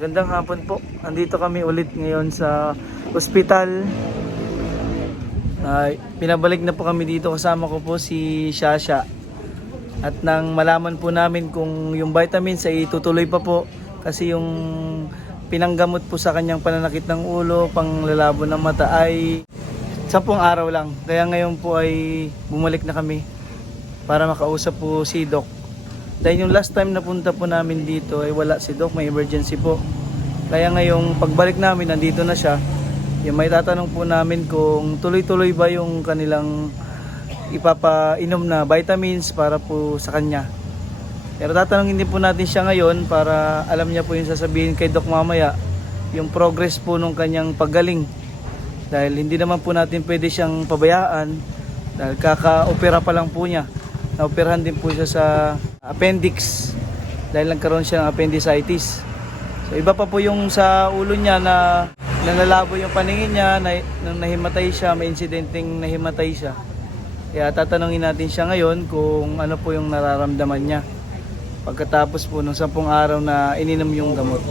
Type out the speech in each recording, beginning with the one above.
Gandang hapon po. Andito kami ulit ngayon sa ospital. Pinabalik na po kami dito, kasama ko po si Shasha. At nang malaman po namin kung yung vitamins ay tutuloy pa po kasi yung pinanggamot po sa kanyang pananakit ng ulo, panglalabo ng mata ay 10 araw lang. Kaya ngayon po ay bumalik na kami para makausap po si Doc. Dahil yung last time na punta po namin dito ay wala si Doc, may emergency po. Kaya ngayong pagbalik namin, nandito na siya. Yung may tatanong po namin kung tuloy-tuloy ba yung kanilang ipapainom na vitamins para po sa kanya. Pero tatanungin din po natin siya ngayon para alam niya po yung sasabihin kay Doc mamaya, yung progress po nung kanyang paggaling. Dahil hindi naman po natin pwede siyang pabayaan dahil kaka-opera pa lang po niya. Naoperahan din po siya sa appendix dahil nagkaroon siya ng appendicitis. So iba pa po yung sa ulo niya na nalalabo yung paningin niya, nang nahimatay siya, may insidenteng nahimatay siya. Kaya tatanungin natin siya ngayon kung ano po yung nararamdaman niya pagkatapos po ng 10 araw na ininom yung gamot.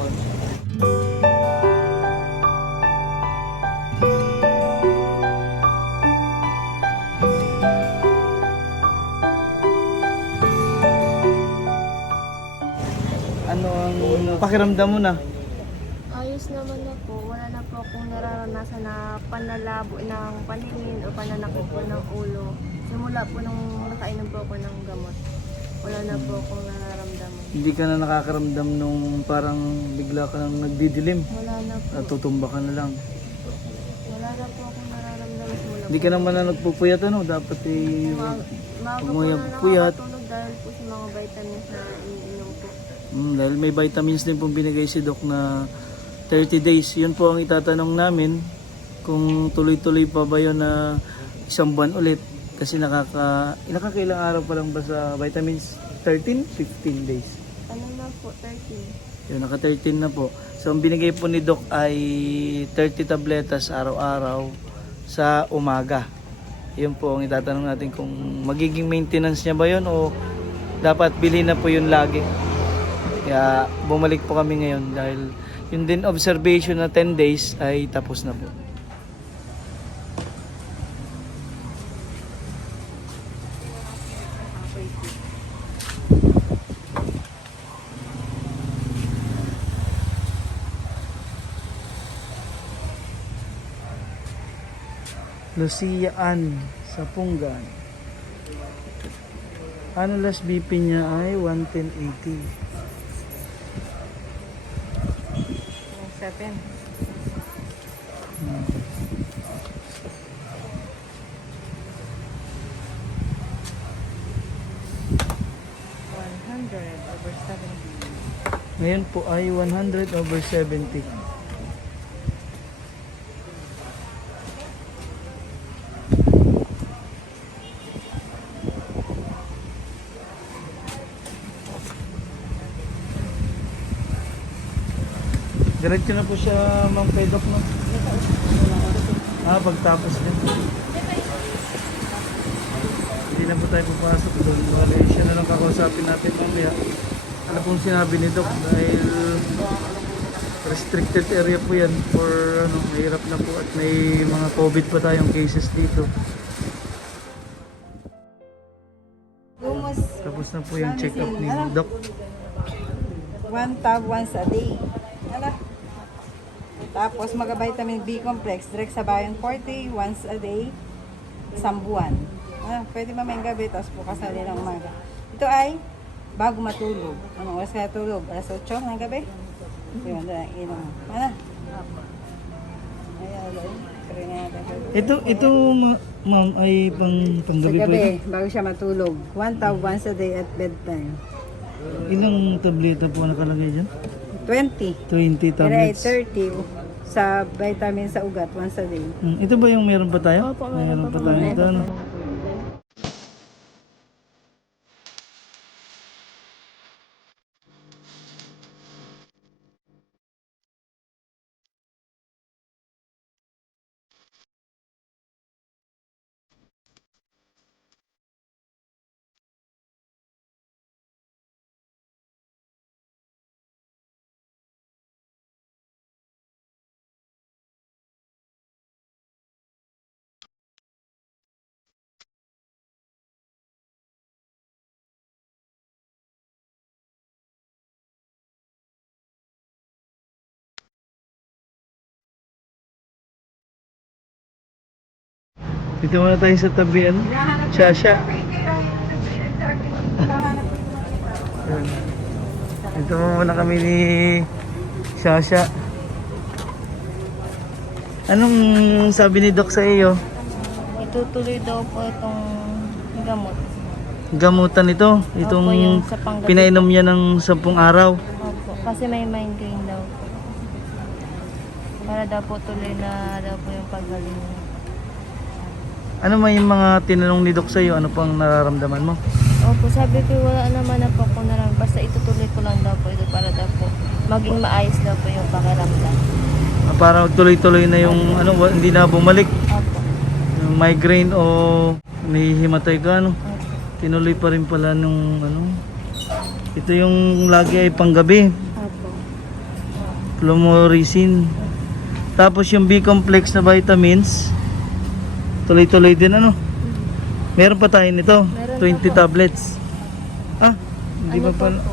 Ano ang pakiramdam mo na? Ayos naman na po. Wala na po akong nararanasan na panlalabo ng paningin o pananakit po ng ulo. Simula po nung nakainom po ako ng gamot. Wala na po akong nararamdaman. Hindi ka na nakakaramdam nung parang bigla ka nang nagdidilim? Wala na po. Natutumba ka na lang. Wala na po akong nararamdaman simula Hindi ka naman na nagpupuyat ano? Dapat eh... Maaga po Umayag na puyat. nakakatulog dahil po sa mga vitamins na iniinom po. Dahil may vitamins din pong binigay si Doc na 30 days. Yun po ang itatanong namin kung tuloy-tuloy pa ba yun na 1 buwan ulit. Kasi nakakailang araw pa lang ba sa vitamins? 13? 15 days. Ano na po, 13. Yun, naka 13 na po. So ang binigay po ni Doc ay 30 tabletas araw-araw sa umaga. Yun po ang itatanong natin kung magiging maintenance niya ba yun o dapat bilhin na po yun lagi. Kaya bumalik po kami ngayon dahil yung din observation na 10 days ay tapos na po. Lucia Ann sa Punggan. Ano last BP niya ay 110/80. 7. Over 70. Ngayon po ay 100/70. Diretso na po siya, Ma'am Pedok, no? Pagtapos din. Hindi na po tayo papasok doon. Wala siya na lang kakausapin natin mamaya. Ano pong sinabi ni Doc dahil restricted area po yan for mahirap na po at may mga COVID pa tayong cases dito. Tapos na po yung check-up ni Doc. 1 tab once a day. Ala. Tapos vitamin B complex direct sa bayan 40 once a day, isang buwan. Pwede mamayang gabi tapos bukas na din ang umaga. Ito ay bago matulog. Anong oras kaya tulog? Alas 8 ng gabi? Yun, inom. Ano? Ito ma'am ay Sa panggabi po ito. gabi, bago siya matulog. 1 tab once a day at bedtime. Ilang tableta po nakalagay dyan? 20. 20 Pero ay tablets. 30 sa vitamin sa ugat once a day. Ito ba yung meron pa tayo? Opo, meron pa po. tayo ito, ano? Dito muna tayo sa tabi, ano? Shasha. Ayan. Dito muna kami ni Shasha. Anong sabi ni Doc sa iyo? Itutuloy daw po itong gamot. Gamutan ito? Itong Opo, yung sa panggabi. pinainom niya ng 10 araw. Opo, kasi may migraine daw po. Para daw po tuloy na daw po yung pagaling niya. Ano may mga tinanong ni Doc sa iyo? Ano pang nararamdaman mo? Opo, sabi ko wala naman na po kung naram. Basta itutuloy ko lang daw po ito para daw po maging maayos daw po yung pakiramdam. Para tuloy-tuloy na yung ano, hindi na bumalik. Opo. Yung migraine o nahihimatay ka, ano? Opo. Tinuloy pa rin pala nung ano. Ito yung lagi ay panggabi. Opo. Fluomoresin. Tapos yung B-complex na vitamins, tuloy-tuloy din ano. Meron pa tayo nito, Meron 20 pa po. tablets. Ah, hindi Ano pa po pala. po?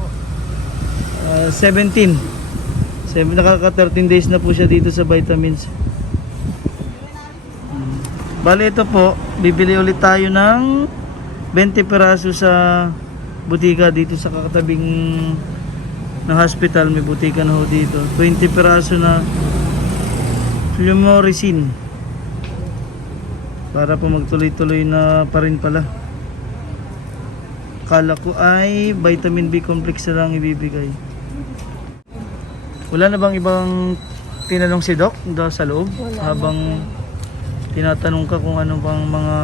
17. Nakaka 13 days na po siya dito sa vitamins. Bale ito po, bibili ulit tayo ng 20 peraso sa butika dito sa katabing ng hospital. May butika na ho dito. 20 peraso na fluomoresin. Para po magtuloy-tuloy na pa rin pala. Kala ko ay vitamin B complex na lang ibibigay. Wala na bang ibang tinanong si Doc doon sa loob? Wala Habang na tinatanong ka kung ano bang mga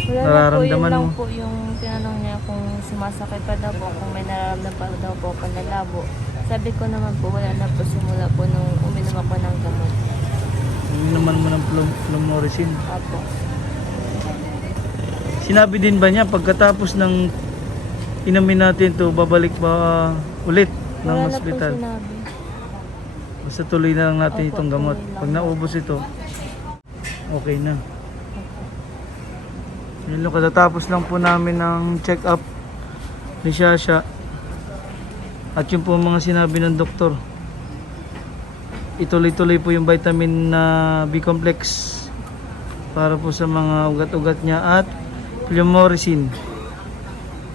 Wala nararamdaman na po, yun lang mo? po yung tinanong niya kung sumasakit pa daw po, kung may nararamdaman pa daw po panlalabo. Sabi ko naman po, wala na po simula po nung uminom ako ng gamot. Naman mo ng fluomoresin. Apo. Sinabi din ba niya pagkatapos ng inumin natin to babalik ba ulit ng Wala na po hospital? sinabi. Basta tuloy na lang natin Opo, itong gamot. tuloy lang. Pag naubos ito, okay na. Yun lang, katatapos lang po namin ng check-up ni Shasha. At yun po ang mga sinabi ng doktor. Ituloy-tuloy po yung vitamin na B-complex para po sa mga ugat-ugat niya at fluomoresin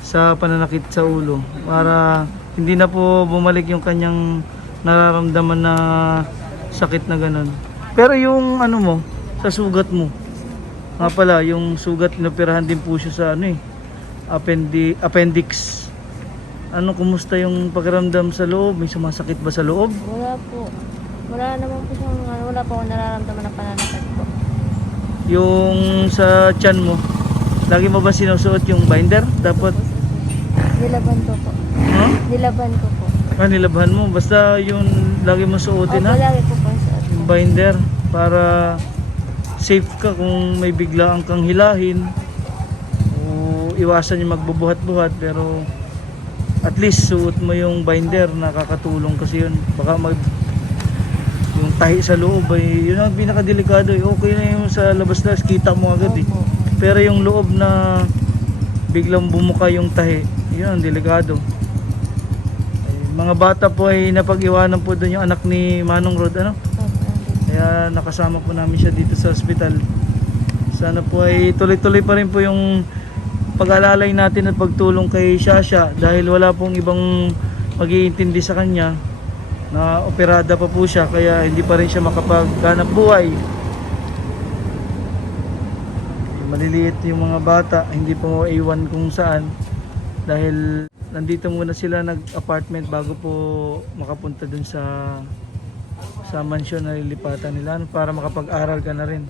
sa pananakit sa ulo para hindi na po bumalik yung kanyang nararamdaman na sakit na ganun. Pero yung ano mo, sa sugat mo, nga pala, yung sugat inoperahan din po siya sa ano appendix. Ano, kumusta yung pakiramdam sa loob? May sumasakit ba sa loob? Wala po. Wala naman po siyang, wala po akong nararamdaman na pananakit po. Yung sa tiyan mo, lagi mo ba sinusuot yung binder? Dapat, Nilaban ko po. huh? Nilaban ko po. Nilabhan mo. Basta yung lagi mo suotin Opo, ha? lagi ko po sa Yung binder para safe ka kung may biglaan kang hilahin o iwasan yung magbubuhat-buhat, pero at least suot mo yung binder, nakakatulong kasi yun. Baka yung tahi sa loob ay yun ang pinakadelikado eh. Okay na yung sa labas-labas, kita mo agad eh. Opo. Pero yung loob na biglang bumuka yung tahi, yun ang delikado. Mga bata po ay napag-iwanan po doon yung anak ni Manong Rod, ano? Kaya nakasama po namin siya dito sa ospital. Sana po ay tuloy-tuloy pa rin po yung pag-alalay natin at pagtulong kay Shasha dahil wala pong ibang mag-iintindi sa kanya. Na operada pa po siya kaya hindi pa rin siya makapaghanap buhay. Maliliit yung mga bata, hindi pa mo iwan kung saan dahil nandito muna sila nag-apartment bago po makapunta dun sa mansion na lilipatan nila para makapag-aral ka na rin.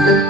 Bye.